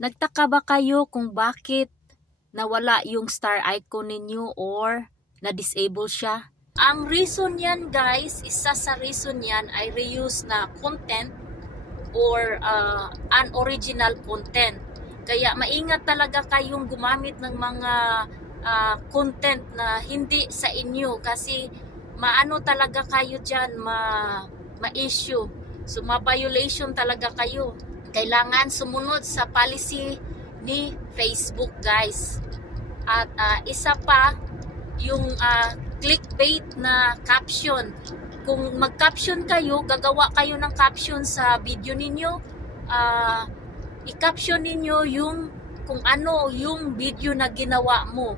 Nagtaka ba kayo kung bakit nawala yung star icon ninyo or na-disable siya? Ang reason yan guys, isa sa reason yan ay reuse na content or unoriginal content. Kaya maingat talaga kayong gumamit ng mga content na hindi sa inyo kasi maano talaga kayo dyan, ma-issue. So ma-violation talaga kayo. Kailangan sumunod sa policy ni Facebook guys. At isa pa, yung clickbait na caption. Kung mag-caption kayo, gagawa kayo ng caption sa video ninyo, i-caption ninyo yung kung ano yung video na ginawa mo.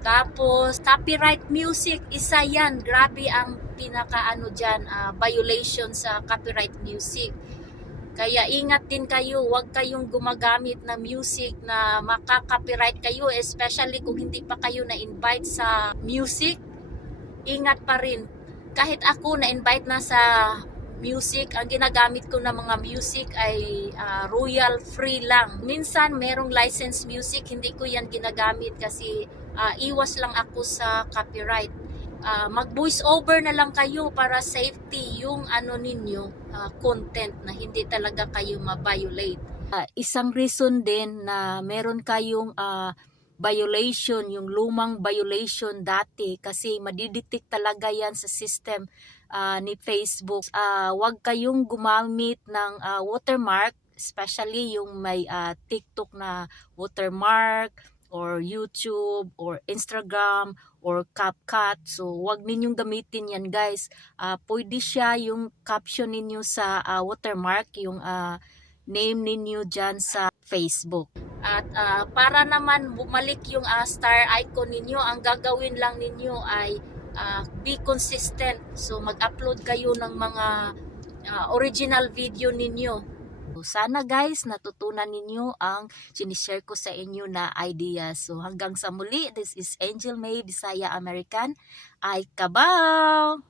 Tapos, copyright music, isa yan. Grabe ang pinaka dyan, violation sa copyright music. Kaya ingat din kayo, huwag kayong gumagamit ng music na maka-copyright kayo, especially kung hindi pa kayo na-invite sa music. Ingat pa rin. Kahit ako na-invite na sa music, ang ginagamit ko na mga music ay royal free lang. Minsan merong license music, hindi ko yan ginagamit kasi iwas lang ako sa copyright. Mag voice over na lang kayo para safety yung ninyo, content na hindi talaga kayo ma-violate. Isang reason din na meron kayong violation, yung lumang violation dati kasi madidetect talaga yan sa system ni Facebook. Huwag kayong gumamit ng watermark, especially yung may TikTok na watermark or YouTube or Instagram or CapCut. So huwag ninyong gamitin yan guys. Pwede siya yung caption ninyo sa watermark, yung name ninyo dyan sa Facebook. At para naman bumalik yung star icon ninyo, ang gagawin lang ninyo ay be consistent. So mag-upload kayo ng mga original video ninyo. So, sana guys natutunan ninyo ang sinishare ko sa inyo na idea. So hanggang sa muli, this is Angel May Bisaya American. Ay kabaw!